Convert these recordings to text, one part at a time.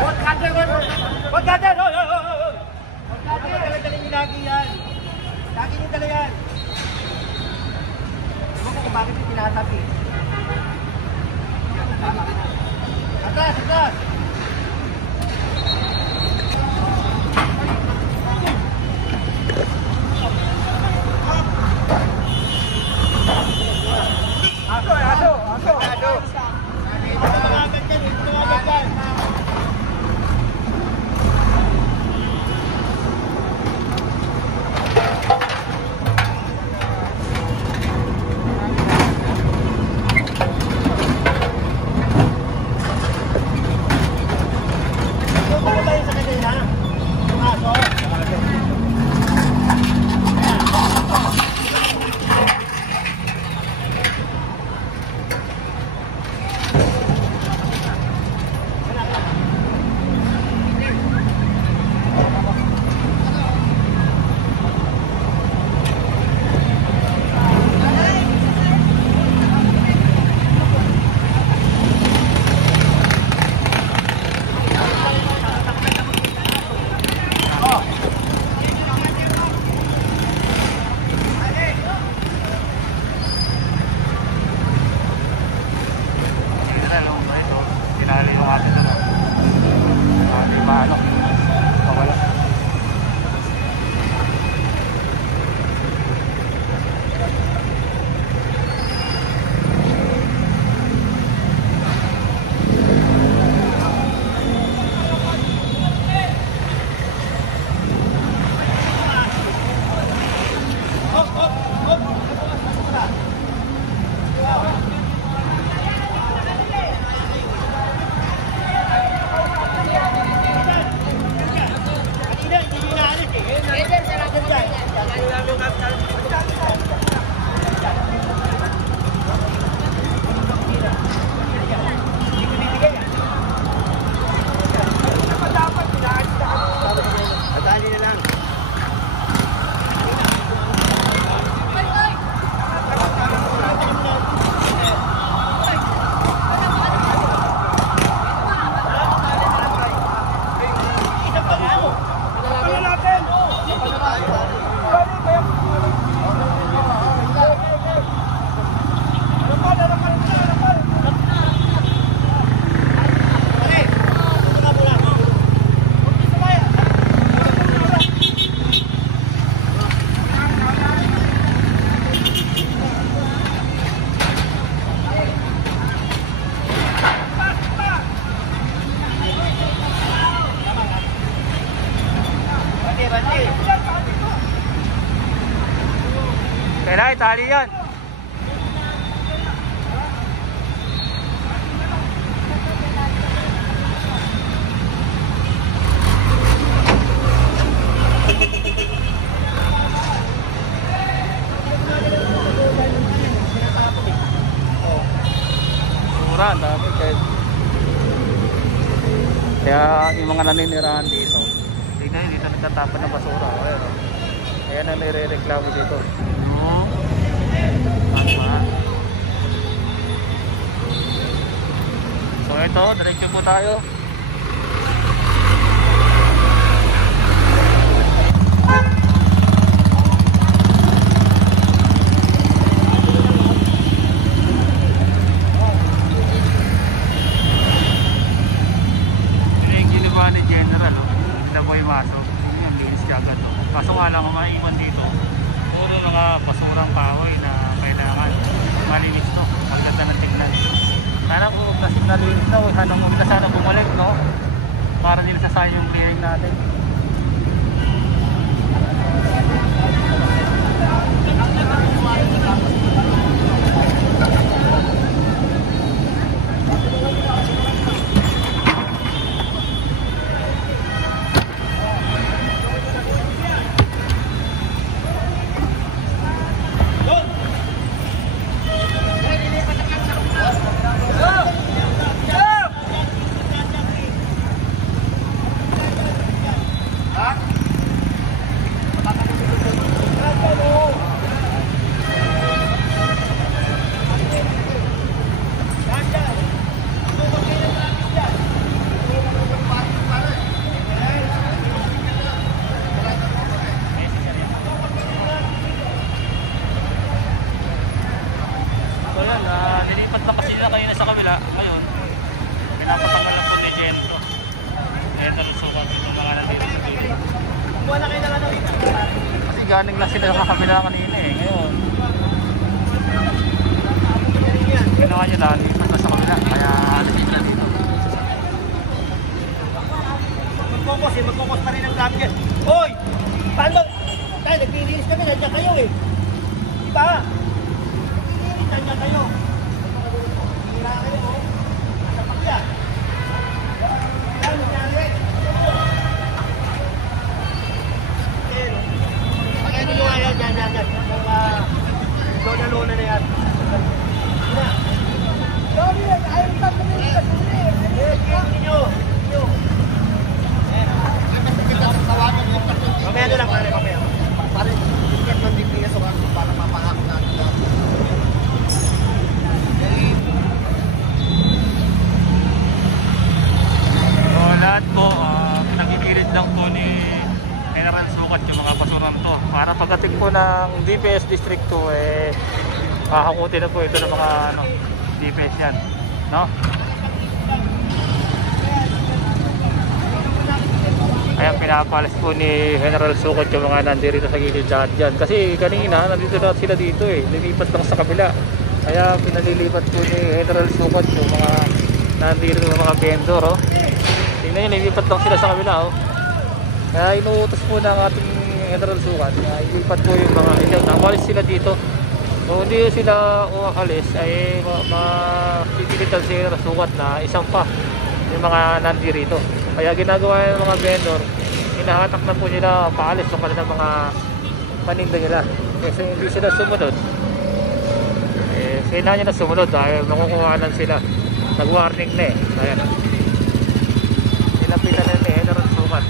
Huwag cutter! Huwag cutter! Huwag cutter! Dala-dala niyo lagi yan. Lagi niyo dala yan. Ewan ko kung bakit yung tinatabi. Atras! Atras! Kailangan itali yan. Mura, dami kaya yung mga naninirahan dito. Tingnan, dito nagtatapon ng basura. Kaya na nire-reklamo dito. Tama. So ito, diretso po tayo. Yung ginawa ni General, hindi po yung masok. Yung linis siya agad. Kaso nga lang, maiwan dito. Puro mga basurang kahoy na kailangan malinis to. Ang ganda ng tingnan. Sana po kasi nalinis na. Hanang umita sana bumalik, no? Para nila sasayang yung clearing natin. Ayan, nilipat na kasi na kanina sa kabila. Ngayon, pinapatanggal na po ni Gento. Ito rin sukat itong mga nandito sa gilid. Kumuha na kayo ng ano. Kasi galing lang sila sa kabila kanina eh. Ngayon, ginawa nyo na, lipat na sa kabila. Kaya alisin na dito. Magkukos pa rin ang vlog yan. Hoy! Paano? Tayo, naglilinis kami, nandiyan kayo eh. Diba? Naglilinis, nandiyan kayo. Hira kayo, oh. Nasa pakya. Ano nangyari? Pag-ano nyo nga yan, yan. Lona-lona na yan. Hina. Sorry, ayaw pa kami sa suri. Ninyo. Mamaya na lang, pare, mamaya. Pare, ikat ng DPS o ano para mapahako natin lahat. So lahat po, nakikirid lang po ni General Sukat yung mga pasuran to. Para pagdating po ng DPS District 2, eh, hahakutin na po ito ng mga DPS yan. No? Kaya pinapalis po ni General Sukat yung mga nandito sa gilid lahat dyan. Kasi kanina, nandito na sila dito eh. Lilipat lang sa kabila. Kaya pinalilipat po ni General Sukat yung mga nandito ng mga vendor. Oh. Tingnan nyo, lilipat lang sila sa kabila. Oh. Kaya inuutos po ng ating General Sukat na ilipat po yung mga isang nakalis sila dito. Kung hindi sila umakalis, ay mapipilitan si General Sukat na isang pa yung mga nandito. Kaya ginagawa ng mga vendor, hinahatak na po nila paalis ng kanilang mga paninda nila. Kasi hindi sila sumunod. Kailangan nyo na sumunod dahil makukuhanan sila. Nag-warning na eh. Ayan. Nilapitan na ni General Sukat.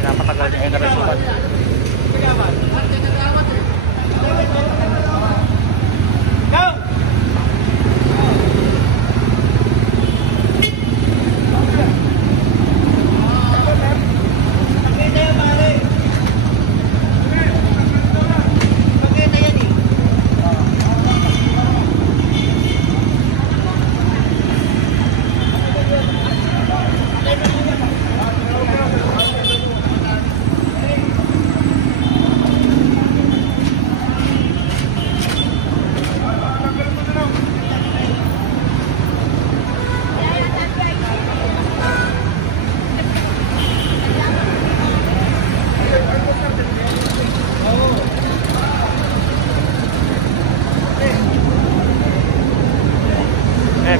Pinapatagal niya General Sukat. Go! Pagkita yan, pare. Pagkita yan eh.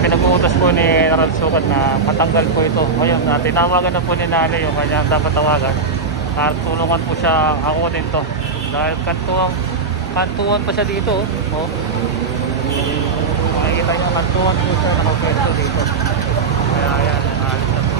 Pinag-uutos po ni General Sukat na patanggal po ito. Ngayon, tinawagan na po ni nanay yung kanya dapat tawagan. At tulungan po siya akunin to. Dahil kantuan pa siya dito. Oh. Makikita niya, kantuan po siya nakapwesto dito. Kaya ayan, alis na po.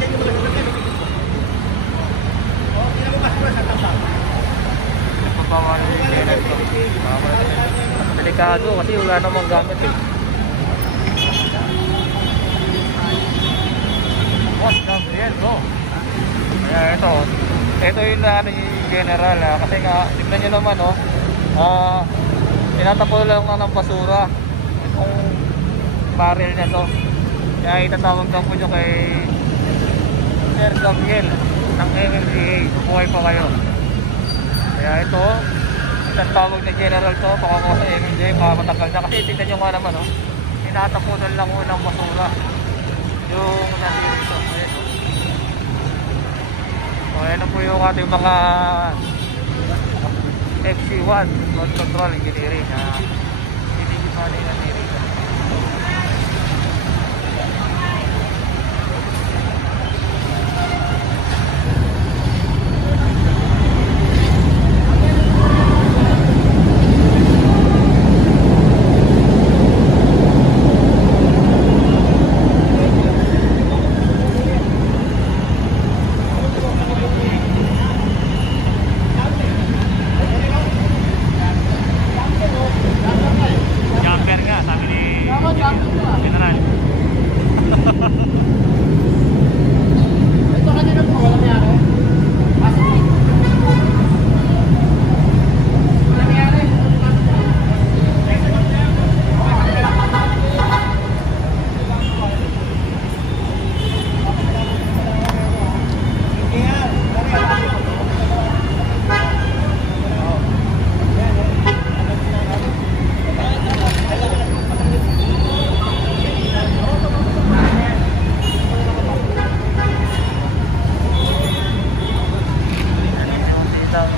dyan yung mga sasakyan. O, hindi naman basura sa tapat. Nagpapawala yung tenant to. Delikado kasi wala namang gamit eh. Boss, Gabriel, go. Kaya ito yung ano yung general kasi nga, tignan nyo naman tinatapol lang ng basura itong barrel na to. Kaya itatawag lang po nyo kay Sir Gabriel ng MMDA, bubuhay pa kayo. Kaya ito, isang tawag na general to, pakako sa MMDA, matagal na kasi tignan nyo nga naman tinatapunan lang po ng basura yung nandito. Ayan po yung ating mga FC1 Road Control Engineering hindi pa rin engineering. Jumper nga, sabi ni General. Ito kanina po, walang yari. Walang yari.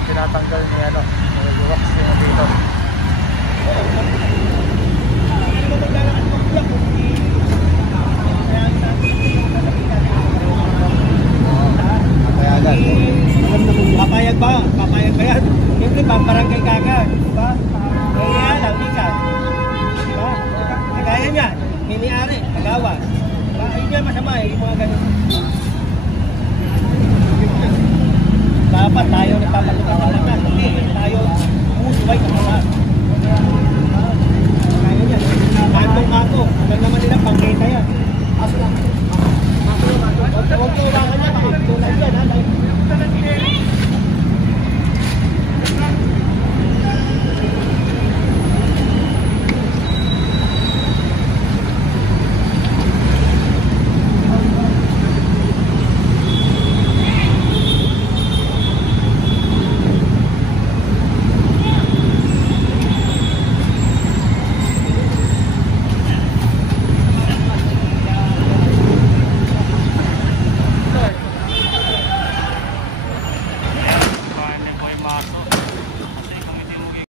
Tinatanggal ni wax yung dito. Papayagan. Papayag ba? Papayag ba yan? Siyempre, paparangay ka agad. Diba? Kaya lang, bikas. Diba? Kagaya niya, may-ari, kagawa. Diba? Ayun nga masama yung mga ganun. Dapat tayo nagpapatutulakan. Hindi, tayo umusuway ka mga. Kaya niya, matong-matong. Hanggang naman nila pangkita yan. Huwag tulungan niya, makapitulan yan.